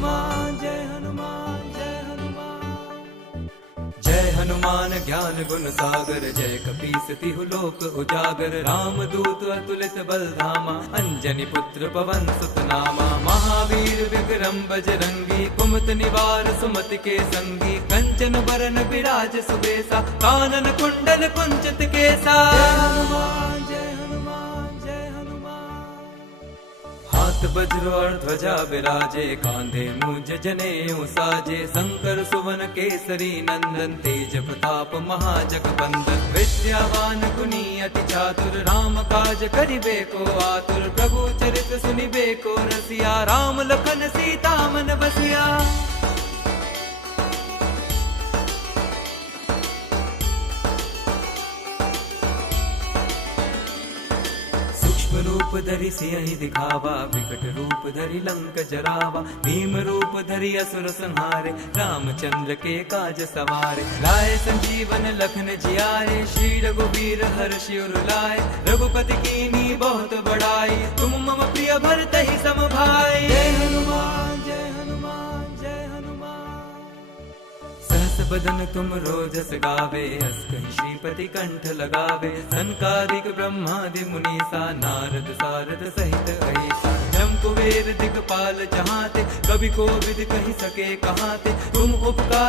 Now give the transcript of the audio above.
हनुमान जय हनुमान जय हनुमान। जय हनुमान ज्ञान गुण सागर, जय कपीस तिहु लोक उजागर। राम दूत अतुलित बल धामा, अंजनी पुत्र पवन सुत नामा। महावीर विक्रम बजरंगी, कुमत निवार सुमति के संगी। कंचन बरन विराज सुबेसा, कानन कुंडल कुंचित केसा। जय हनुमान जय हनुमान जय हनुमान। हाथ वज्र और ध्वजा विराजे, कांधे मूंज जनेऊ साजे। शंकर सुवन केसरी नंदन, तेज प्रताप महाजगबंदन। विद्यावान गुणी अति चातुर, राम काज करिबे को आतुर। प्रभु चरित सुनिबे को रसिया, राम लखन सीता मन बसिया। रूप धरि सियहि दिखावा, विकट रूप धरि लंक जरावा। भीम रूप धरि असुर संहारे, रामचंद्र के काज सवारे। लाए संजीवन लखन जियारे, श्री रघुवीर हर्षि उर लाए। रघुपति कीन्ही बहुत बड़ाई, तुम मम प्रिय भरतहि सम भाई। जय हनुमान जय हनुमान जय हनुमान। सहस बदन तुम रोजस गावे, हस कहि श्रीपति कंठ लगावे। सनकादिक ब्रह्मादि मुनीसा, नारद सारद सहित अहिसा। जम कुबेर दिगपाल जहाते, कवि कोविद कहि सके कहाते। तुम उपकार